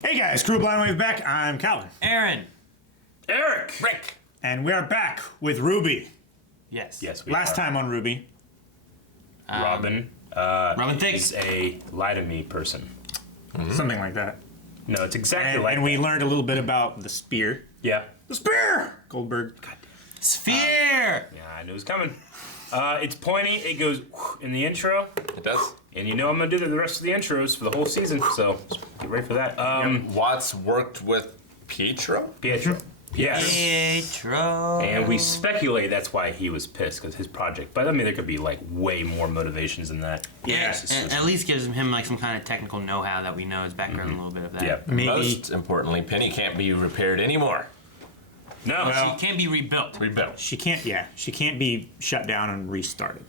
Hey guys, Crew Blind Wave back. I'm Calvin. Aaron. Eric. Rick. And we are back with RWBY. Yes. Yes, we Last are. time on RWBY. Robin. Robin is a lie to me person. Something like that. No, it's exactly And, like and we learned a little bit about the spear. Yeah. The spear! Goldberg. Sphere. Yeah, I knew it was coming. It's pointy. It goes in the intro. It does. And you know I'm going to do the rest of the intros for the whole season, so get ready for that. Watts worked with Pietro? Pietro. Yes. Pietro. And we speculate that's why he was pissed, because his project. But I mean, there could be like way more motivations than that. Yes. And at least gives him like some kind of technical know-how that we know his background, a little bit of that. Yeah. Maybe. Most importantly, Penny can't be repaired anymore. No. Well, She can't be rebuilt. Rebuilt. She can't be shut down and restarted.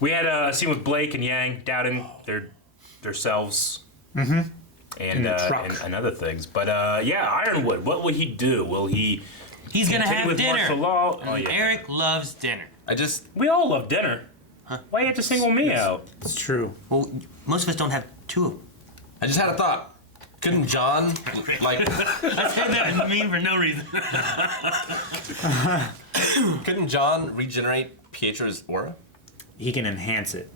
We had a scene with Blake and Yang doubting their selves. And, In the truck. and other things. But yeah, Ironwood, what will he do? Will he He's gonna continue have with dinner. martial law? Oh, And yeah. Eric loves dinner. We all love dinner. Why you have to single me out? It's true. Well, most of us don't have two. I just had a thought. Couldn't John, like, I said that mean for no reason. couldn't John regenerate Pietro's aura? He can enhance it.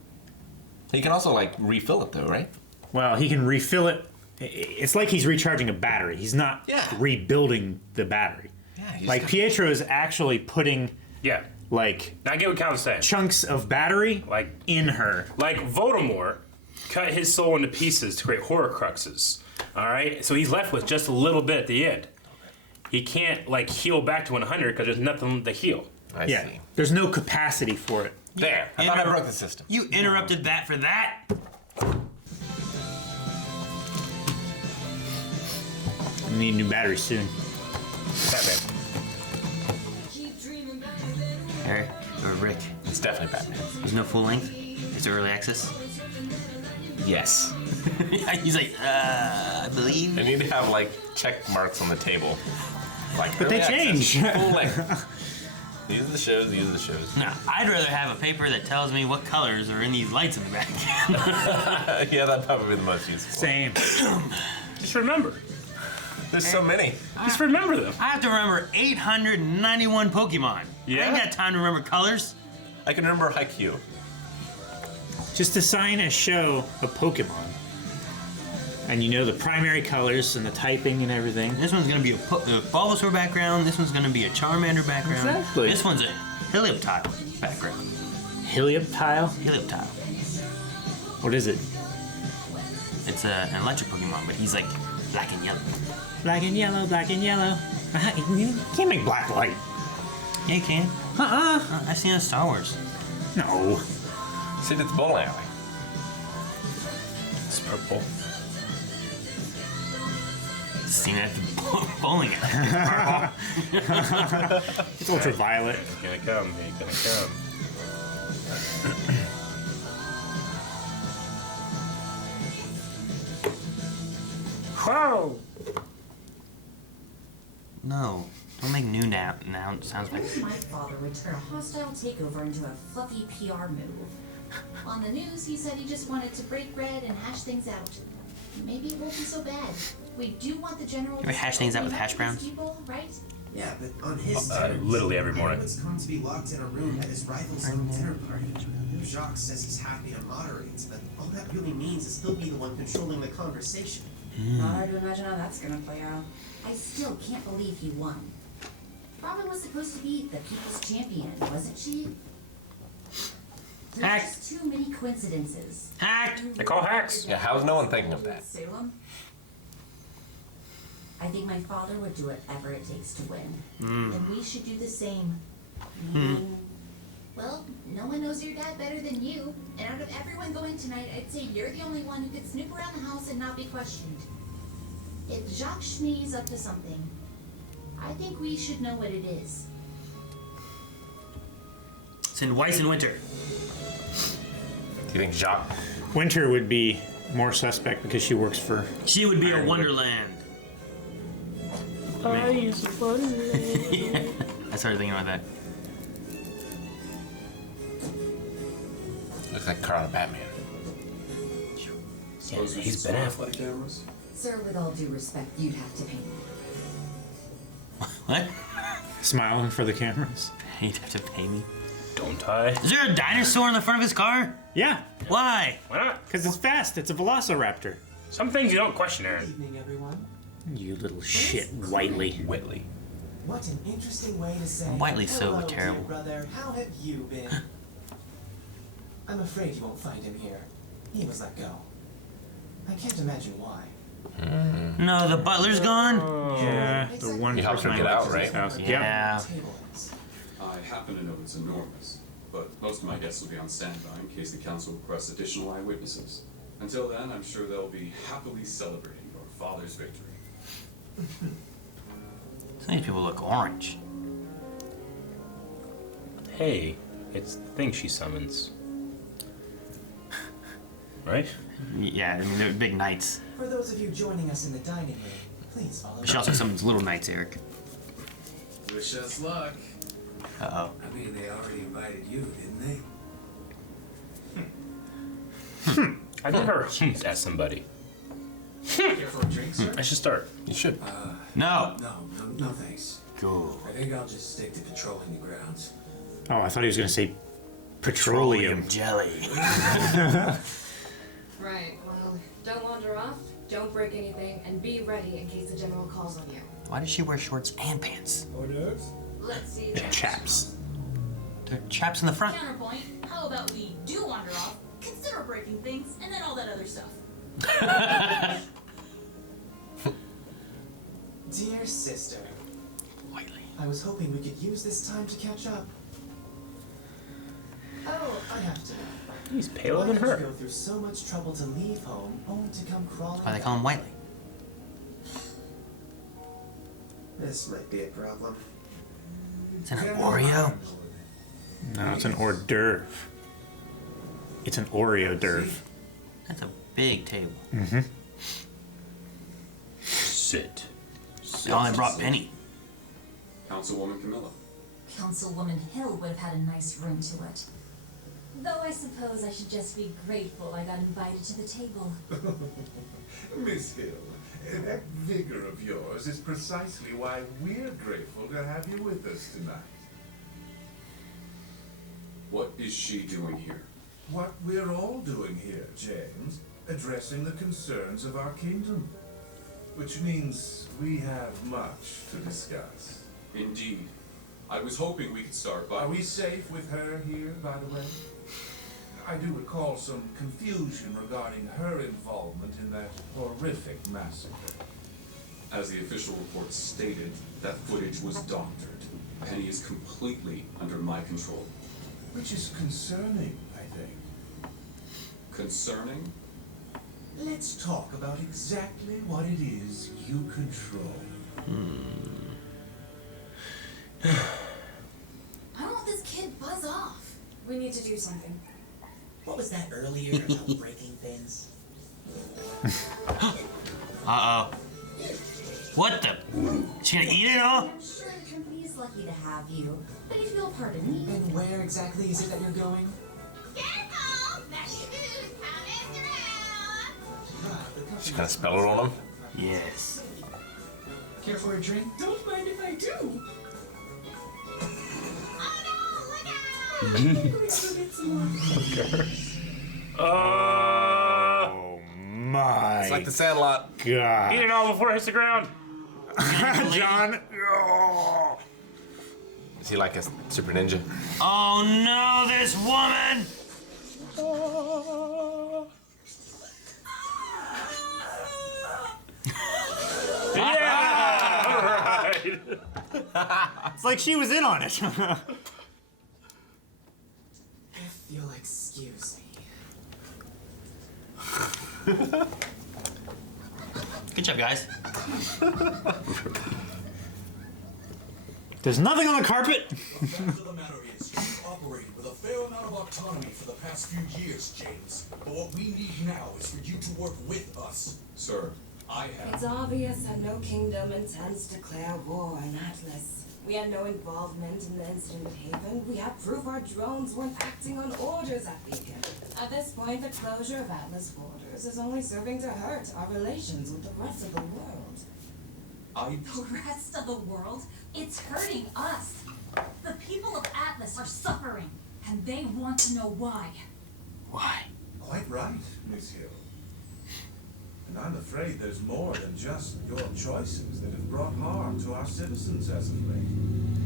He can also, like, refill it, though, right? Well, he can refill it. It's like he's recharging a battery. He's not Yeah. rebuilding the battery. Yeah, he's Like Pietro is actually putting Yeah. like Now I get what Calvin's saying. chunks of battery Like in her. Voldemort cut his soul into pieces to create Horcruxes. All right, so he's left with just a little bit at the end. He can't like heal back to 100 because there's nothing to heal. I Yeah. see. There's no capacity for it. There. I thought I broke the system. You interrupted that for that? We need new batteries soon. Batman. Eric or Rick? It's definitely Batman. There's no full length? Is it early access? Yes. He's like, I believe. I need to have, like, check marks on the table. Like, But they early access, change. Full length. These are the shows, these are the shows. No, I'd rather have a paper that tells me what colors are in these lights in the back. Yeah, that'd probably be the most useful. Same. Just remember. There's so many. Just remember them. I have to remember 891 Pokemon. Yeah? I ain't got time to remember colors. I can remember Haikyuu. Just assign a show a Pokemon. And you know the primary colors and the typing and everything. This one's gonna be a Bulbasaur background. This one's gonna be a Charmander background. Exactly. This one's a Helioptile background. Helioptile? Helioptile. What is it? It's an electric Pokemon, but he's like black and yellow. Black and yellow, black and yellow. You can't make black light. Yeah, you can. I've seen it in Star Wars. No. See, it's bowling alley. It's purple. Seen it at the bowling alley. It's ultraviolet. He's gonna come. He's gonna come. Wow. No, don't make new now sounds like. My father would turn a hostile takeover into a fluffy PR move. On the news, he said he just wanted to break bread and hash things out. Maybe it won't be so bad. We do want the general. Can we hash things out with hash browns? People, right? Yeah, but on his Literally every morning. It's going to be locked in a room at his rival's little dinner party. Jacques says he's happy and moderates, but all that really means is he'll be the one controlling the conversation. Not hard to imagine how that's gonna play out. I still can't believe he won. Robin was supposed to be the people's champion, wasn't she? There's Hacked. just too many coincidences. Hacked. They call hacks. Yeah, how's no one thinking of that? Salem? I think my father would do whatever it takes to win. And we should do the same. Well, no one knows your dad better than you. And out of everyone going tonight, I'd say you're the only one who could snoop around the house and not be questioned. If Jacques Schnee's up to something, I think we should know what it is. Send Weiss and Winter. Do you think Jacques? Winter would be more suspect because she works for. She would be a Wonderland. I started thinking about that. Looks like Carl Batman. He's Ben Affleck. Sir, with all due respect, you'd have to pay me. What? Smiling for the cameras. He'd have to pay me. Don't I? Is there a dinosaur in the front of his car? Yeah, Why? Why not? because it's fast. It's a velociraptor. Some things you don't question, Aaron. Evening, everyone. You little shit, Whiteley. Whitley. What an interesting way to say. Whiteley's so Hello, terrible. Dear brother, how have you been? I'm afraid you won't find him here. He was let go. I can't imagine why. No, the butler's gone? Yeah, the one You helped person her I get like out, is right? his house. Yep. Yeah. Tables. I happen to know it's enormous, but most of my guests will be on standby in case the council requests additional eyewitnesses. Until then, I'm sure they'll be happily celebrating your father's victory. Some of these people look orange. Hey, it's the thing she summons. Right? Yeah, I mean, they're big knights. For those of you joining us in the dining room, please follow She also summons little knights, Eric. Wish us luck. Uh-oh. I mean, they already invited you, didn't they? I've never at somebody. Here for a drink, sir? I should start. You should. No. No thanks. Cool. I think I'll just stick to patrolling the grounds. Oh, I thought he was going to say petroleum. jelly. Right, well, don't wander off, don't break anything, and be ready in case the general calls on you. Why does she wear shorts and pants? Let's see that. Chaps. There are chaps in the front. Counterpoint, how about we do wander off, consider breaking things, and then all that other stuff. Dear sister, Whiteley. I was hoping we could use this time to catch up. Oh, I have to know. He's paler Why than did you her. go through so much trouble to leave home, only to come crawling Why they call him back? Whiteley? This might be a problem. It's an Oreo? No, it's an hors d'oeuvre. It's an Oreo d'oeuvre. That's a big table. Sit. They only brought Penny. Councilwoman Camilla. Councilwoman Hill would have had a nice ring to it. Though I suppose I should just be grateful I got invited to the table. Miss Hill, that vigor of yours is precisely why we're grateful to have you with us tonight. What is she doing here? What we're all doing here, James, addressing the concerns of our kingdom. Which means we have much to discuss. Indeed. I was hoping we could start by... Are we safe with her here, by the way? I do recall some confusion regarding her involvement in that horrific massacre. As the official report stated, that footage was doctored. Penny is completely under my control. Which is concerning, I think. Concerning? Let's talk about exactly what it is you control. I don't want this kid buzz off. We need to do something. What was that earlier about breaking things? Uh-oh. What the? She gonna eat it all? I'm sure the company is lucky to have you. But if you'll pardon me. And where exactly is it that you're going? Careful! That's your food coming through! She's gonna spell it on him. Yes. Care for a drink? Don't mind if I do. Oh my It's like the Sandlot. God. Eat it all before it hits the ground. John. Oh. Is he like a super ninja? Oh no, this woman! Yeah! All right. It's like she was in on it. If you'll excuse me. Good job, guys. There's nothing on the carpet. The fact of the matter is, you've operated with a fair amount of autonomy for the past few years, James. But what we need now is for you to work with us. Sir, I have... It's obvious that no kingdom intends to declare war on Atlas. We had no involvement in the incident at Haven. We have proof our drones weren't acting on orders at Beacon. At this point, the closure of Atlas borders is only serving to hurt our relations with the rest of the world. The rest of the world? It's hurting us. The people of Atlas are suffering, and they want to know why. Why? Quite right, Monsieur. And I'm afraid there's more than just your choices that have brought harm to our citizens as of late.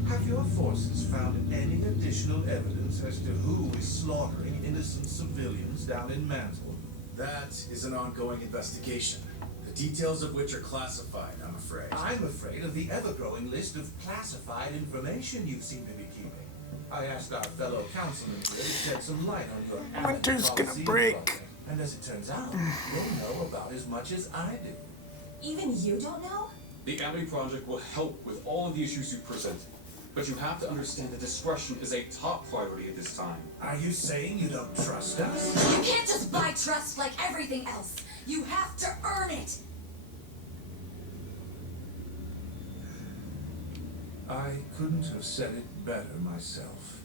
Have your forces found any additional evidence as to who is slaughtering innocent civilians down in Mantle? That is an ongoing investigation, the details of which are classified, I'm afraid. I'm afraid of the ever-growing list of classified information you seem to be keeping. I asked our fellow councilman here to shed some light on your Winter's gonna policy break. project. And as it turns out, you'll know about as much as I do. Even you don't know? The RWBY project will help with all of the issues you presented, but you have to understand that discretion is a top priority at this time. Are you saying you don't trust us? You can't just buy trust like everything else. You have to earn it. I couldn't have said it better myself.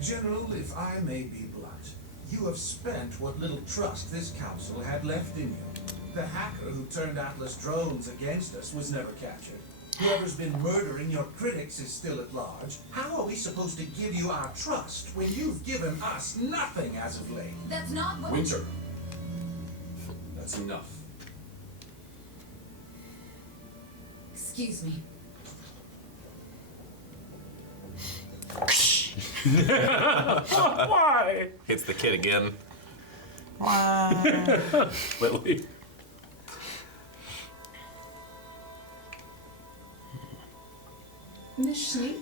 General, if I may be blunt, you have spent what little trust this council had left in you. The hacker who turned Atlas drones against us was never captured. Whoever's been murdering your critics is still at large. How are we supposed to give you our trust when you've given us nothing as of late? That's not what... Winter. That's enough. Excuse me. Why? Hits the kid again. Lily. Miss Schnee,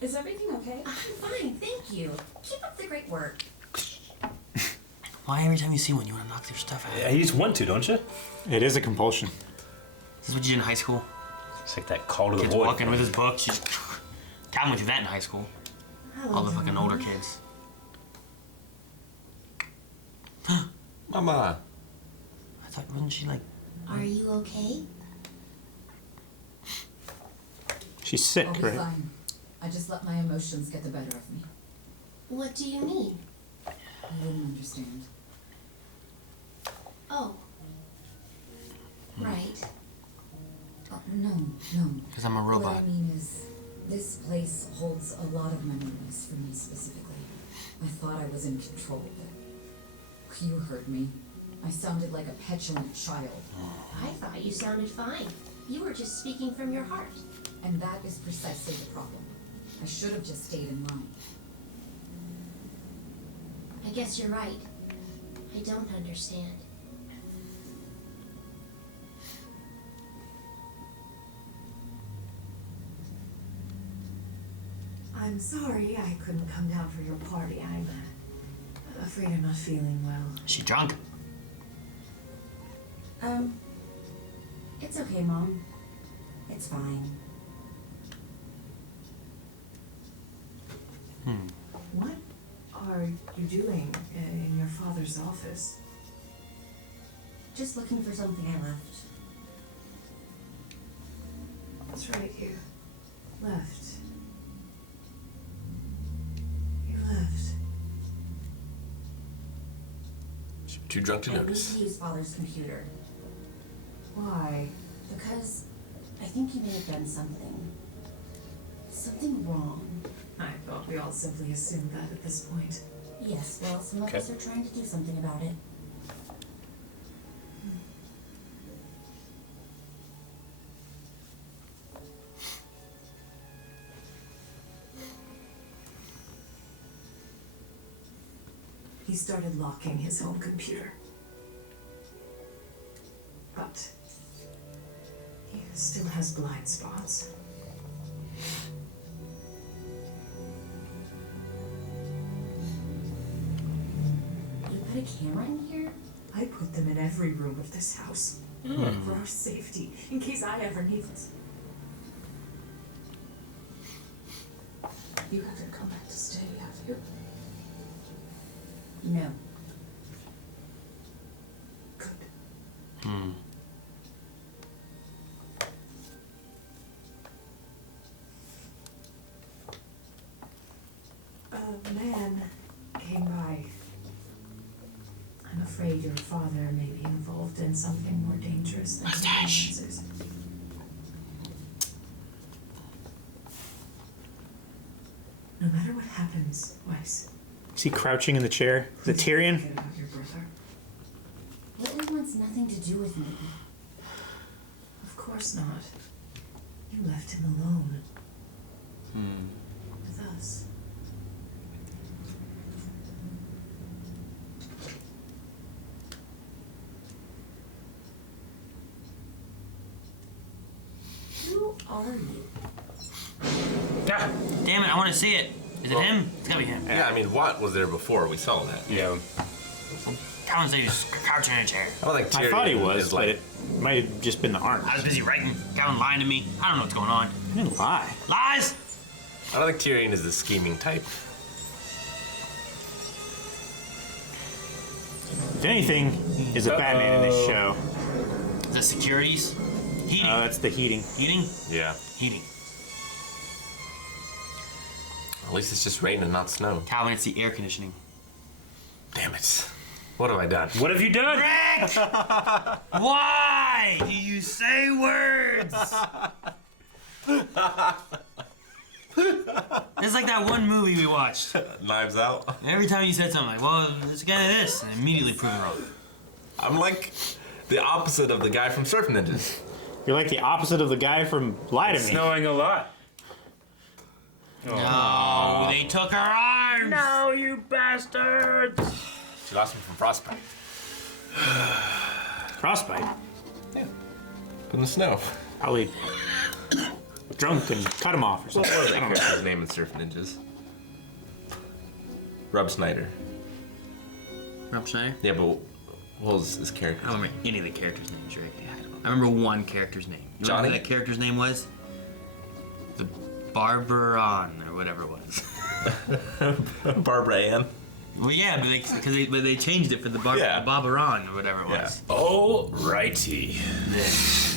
is everything okay? I'm fine, thank you. Keep up the great work. Why every time you see one, you want to knock their stuff out? Yeah, you just want to, don't you? It is a compulsion. This is what you did in high school? It's like that call to the Kids void. walking with his books. Calvin went through that in high school. All the fucking older kids. Mama. I thought, wasn't she like... Are you okay? She's sick, I'll be right? fine. I just let my emotions get the better of me. What do you mean? You wouldn't understand. Oh. Right. Oh, no. Because I'm a What robot. I mean is, this place holds a lot of memories for me specifically. I thought I was in control, but you heard me. I sounded like a petulant child. I thought you sounded fine. You were just speaking from your heart. And that is precisely the problem. I should have just stayed in line. I guess you're right. I don't understand. I'm sorry I couldn't come down for your party. I'm afraid I'm not feeling well. Is she drunk? It's okay, Mom. It's fine. What are you doing in your father's office? Just looking for something I left. That's right, you left. You left. Too drunk to I need notice. to use Father's computer. Why? Because I think he may have done something. Something wrong. I thought we all simply assumed that at this point. Yes, well, some of us are trying to do something about it. He started locking his home computer. But he still has blind spots. You put a camera in here? I put them in every room of this house. For our safety, in case I ever need it. You haven't come back to stay, have you? No. A man came by. I'm afraid your father may be involved in something more dangerous than conveniences. No matter what happens, Weiss. Is he crouching in the chair? The Tyrion? Forget about your brother. Whitley wants nothing to do with me. Of course not. You left him alone. With us. Who are you? Ah, damn it, I want to see it. Is it him? It's gotta be him. Yeah, I mean, Watt was there before. We saw that. Yeah. Calvin said he was crouching in a chair. I don't think Tyrion I thought he was, is but like. it might have just been the arms. I was busy writing. Calvin lying to me. I don't know what's going on. I didn't lie. Lies! I don't think Tyrion is the scheming type. If anything, is a Batman in this show. Is that securities? Heating. That's the heating. Heating? Yeah. Heating. At least it's just rain and not snow. Calvin, it's the air conditioning. Damn it. What have I done? What have you done? Rick! Why do you say words? It's like that one movie we watched. Knives Out. Every time you said something like, well, it's kind of this, and immediately prove it wrong. I'm like the opposite of the guy from Surf Ninjas. You're like the opposite of the guy from Lie to It's Me. snowing a lot. No, they took our arms! No, you bastards! She lost him from frostbite. Frostbite. Yeah. In the snow. Probably drunk and cut him off or something. What was that character's name in Surf Ninjas? Rob Schneider. Rob Schneider? Yeah, but what was his character? I don't remember any of the characters' names, Rick. I remember one character's name. You Johnny? remember what that character's name was? The Barbaron, or whatever it was. Barbara Ann. Well, yeah, but they changed it for the Barbaron, or whatever it was. Alrighty.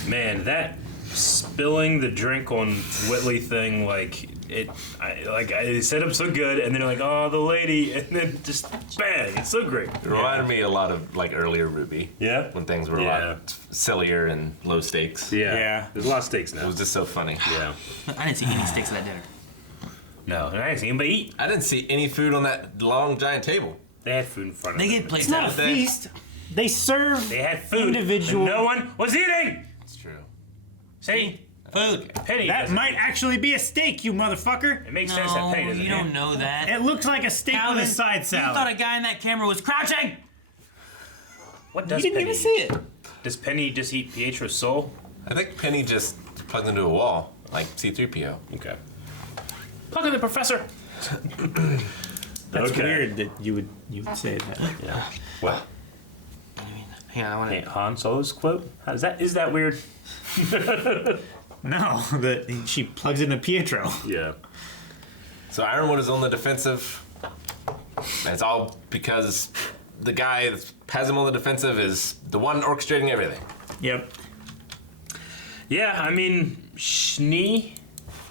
Man, that spilling the drink on Whitley thing, like it set up so good, and then like, oh, the lady, and then just bang, it's so great. It reminded me a lot of like earlier RWBY. Yeah. When things were a lot sillier and low stakes. Yeah. There's a lot of stakes now. It was just so funny. Yeah. I didn't see any steaks at that dinner. No, and I didn't see anybody eat. I didn't see any food on that long giant table. They had food in front of They them. get plates It's not a out. feast. They serve They had food. individual. And no one was eating. It's true. See? Food. Penny. That doesn't- might actually be a steak, you motherfucker. It makes sense that Penny doesn't you eat. don't know that. It looks like a steak Calvin, with a side You salad. thought a guy in that camera was crouching? What You does didn't Penny even see it. Does Penny just eat Pietro's soul? I think Penny just plugged into a wall, like C-3PO. Okay. Look at the professor. That's Okay. weird that you would say that. Yeah. What? Hang on, I want Hey, to. Han Solo's quote? How is that weird? No, that she plugs into Pietro. Yeah. So Ironwood is on the defensive. And it's all because the guy that has him on the defensive is the one orchestrating everything. Yep. Yeah, I mean, Schnee?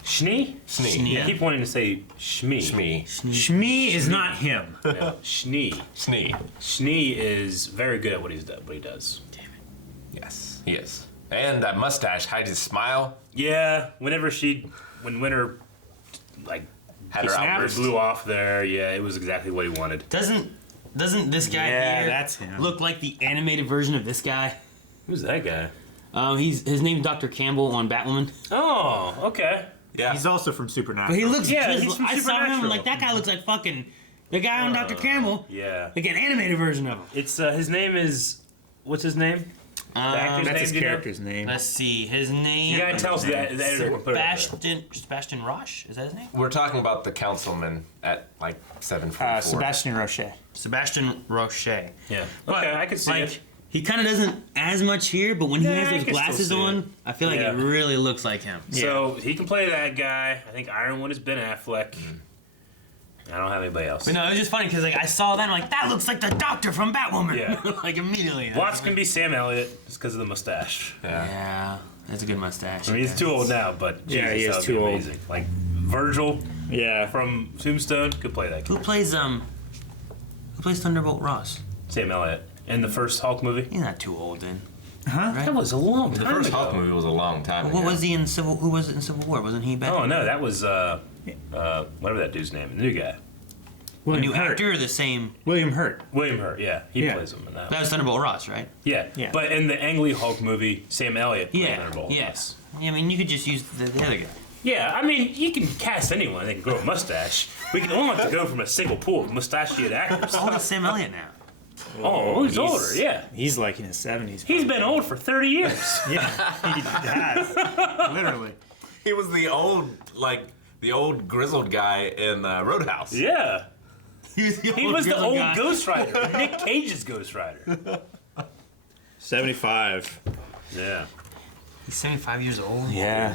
Schnee. I keep wanting to say Shmee. Shmee. Shmee is not him. No, Schnee. Schnee. Schnee is very good at what he does. Yes, he is. And that mustache hides his smile. Yeah, when Winter, like, Had her outburst. blew off there, yeah, it was exactly what he wanted. Doesn't this guy Yeah, here that's him. look like the animated version of this guy? Who's that guy? His name's Dr. Campbell on Batwoman. Oh, okay. Yeah. He's also from But Supernatural. he looks Yeah, just, he's from I saw him Supernatural. like that guy looks like fucking the guy on Dr. Campbell. Yeah. Like an animated version of him. It's his name is what's his name? actor's That's name, his do you know? character's name. Let's see, his name. You gotta tell us the editor can put it up there. Sebastian Roche, is that his name? We're talking about the councilman at like 7:44. Sebastian Roche. Sebastian Roche. Yeah. But, Okay, I can see like, it. he kind of doesn't as much here, but when he Yeah, has I those can still glasses see on, it. I feel like Yeah. it really looks like him. So he can play that guy. I think Ironwood is Ben Affleck. I don't have anybody else. But no, it was just funny because like I saw that and I'm like, that looks like the Doctor from Batwoman. Yeah. Like immediately. Watts can be Sam Elliott just because of the mustache. Yeah, that's a good mustache. I mean, he's too old now, but Yeah, Jesus, he is that would too be old. amazing. Like Virgil, Yeah. from Tombstone could play that. Who plays Thunderbolt Ross? Sam Elliott in the first Hulk movie. He's not too old then. Huh? Right? That was a long The time first ago. Hulk movie was a long time ago. What was he in Civil? Who was it in Civil War? Wasn't he back? Oh no, that was whatever that dude's name, the new guy. The William new Hurt. actor or the same? William Hurt. William Hurt, yeah, he Yeah. plays him in that. That was Thunderbolt Ross, right? Yeah. Yeah. But in the Ang Lee Hulk movie, Sam Elliott played Yeah. Thunderbolt. Yes. Yeah, I mean, you could just use the other guy. Yeah, I mean, you can cast anyone that can grow a mustache. We can only have to go from a single pool of mustachioed actors. How old is Sam Elliott now? Oh, he's older, yeah. He's like in his 70s. He's been old for 30 years. Yeah, he has. Literally. He was the old grizzled guy in Roadhouse. Yeah. He was the old guy. Ghost Rider, Nick Cage's Ghost Rider. 75. Yeah. He's 75 years old. Yeah.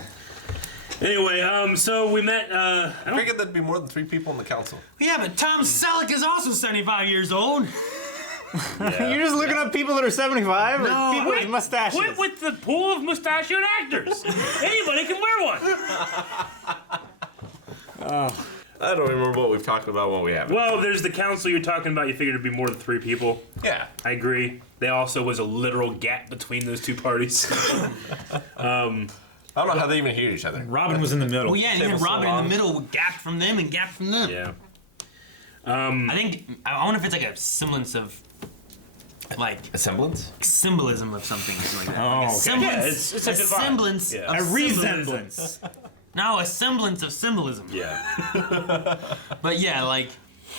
Anyway, so we met. I figured there'd be more than 3 people in the council. Yeah, but Tom Selleck is also 75 years old. You're just looking up people that are 75? No, Or people with mustaches? Quit with the pool of mustachioed actors. Anybody can wear one. I don't remember what we've talked about, what we haven't. Well, there's the council you're talking about. You figured it'd be more than 3 people. Yeah. I agree. There also was a literal gap between those 2 parties. I don't know how they even hear each other. Robin was in the middle. Well, yeah, and you had Robin in the middle, gapped from them and gapped from them. Yeah. I wonder if it's like a semblance of, like, A semblance? symbolism of something like that. Oh, Like a okay. semblance, Yeah, it's a divide. semblance Yeah. of A symbolism. resemblance. No, a semblance of symbolism. Yeah. But yeah, like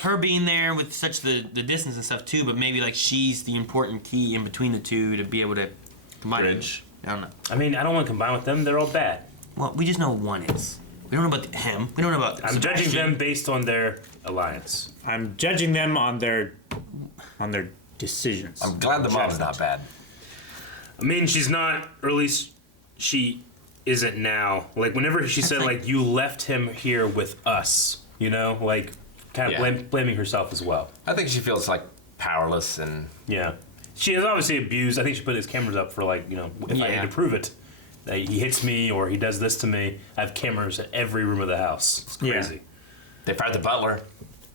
her being there with such the distance and stuff too, but maybe like she's the important key in between the two to be able to combine. Bridge. I don't know. I mean, I don't want to combine with them. They're all bad. Well, we just know one is. We don't know about him. We don't know about. I'm judging Sebastian. them based on their alliance. I'm judging them on their decisions. I'm glad the mom's not bad. I mean, she's not, or at least she isn't now. Like, whenever she said, like, you left him here with us, you know? Like, kind of Yeah. blaming herself as well. I think she feels like powerless and Yeah. She is obviously abused. I think she put his cameras up for, like, you know, if I Yeah. need to prove it. That he hits me or he does this to me. I have cameras at every room of the house. It's crazy. they fired the butler.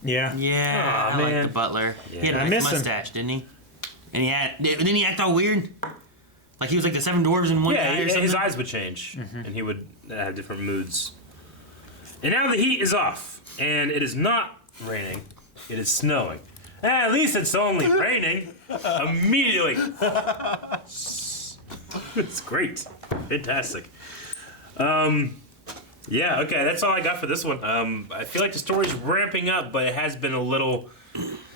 Yeah. Yeah, Aw, I like man. the butler. He had Yeah. a I nice miss him. mustache, didn't he? And didn't he act all weird? Like he was like the 7 dwarves in one guy or something? his eyes would change, and he would have different moods. And now the heat is off, and it is not raining. It is snowing. At least it's only raining. Immediately. It's great. Fantastic. Yeah, okay, that's all I got for this one. I feel like the story's ramping up, but it has been a little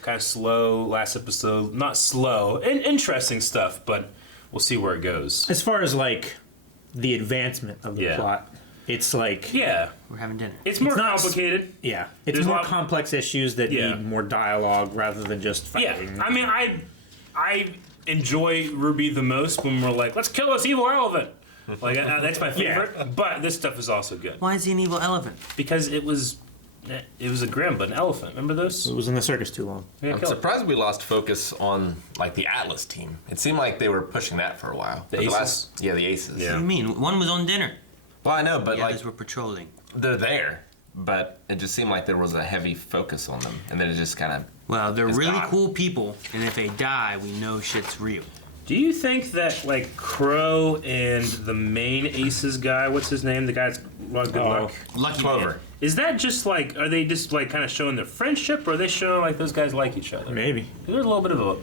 kind of slow last episode. Not slow. Interesting stuff, but we'll see where it goes. As far as like the advancement of the Yeah. plot, it's like Yeah. We're having dinner. It's more not- complicated. yeah, it's There's a more lot- complex issues that Yeah. need more dialogue rather than just Yeah, fighting. I mean, I enjoy RWBY the most when we're like, let's kill this evil elephant. Like that's my favorite. But this stuff is also good Why is he an evil elephant? because it was a grim but an elephant. Remember those? It was in the circus too long. Yeah, I'm kill it. surprised we lost focus on like the Atlas team. It seemed like they were pushing that for a while. The But Aces? the Aces. What do you mean? One was on dinner. Well, I know, but The like others were patrolling. they're there, but it just seemed like there was a heavy focus on them, and then it just kind of. Well, they're It's really gone. cool people, and if they die, we know shit's real. Do you think that like Crow and the main Aces guy, what's his name? The guy's good luck. Lucky Clover. man. Is that just like, are they just like kind of showing their friendship, or are they showing like those guys like each other? Maybe. There's a little bit of a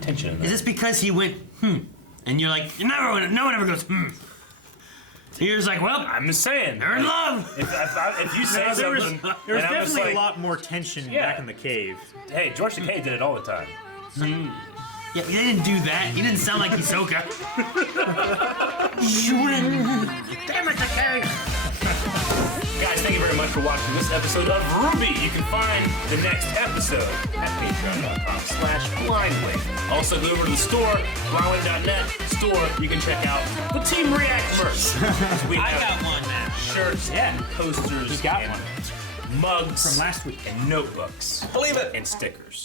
tension in Is that. this because he went, and you're like, no one ever goes, You're just like, well, I'm just saying. they're in love. If you say No, there was, something, there was and I'm just definitely like, a lot more tension Yeah. back in the cave. hey, George Takei did it all the time. Yeah, he didn't do that. He didn't sound like Hisoka. Damn it, Takei! Guys, thank you very much for watching this episode of RWBY. You can find the next episode at patreon.com/blindwing. Also, go over to the store, blindwing.net store. You can check out the Team React merch. We I have got one now. shirts, and posters, You got and one. mugs From last week. and notebooks Believe it. and stickers.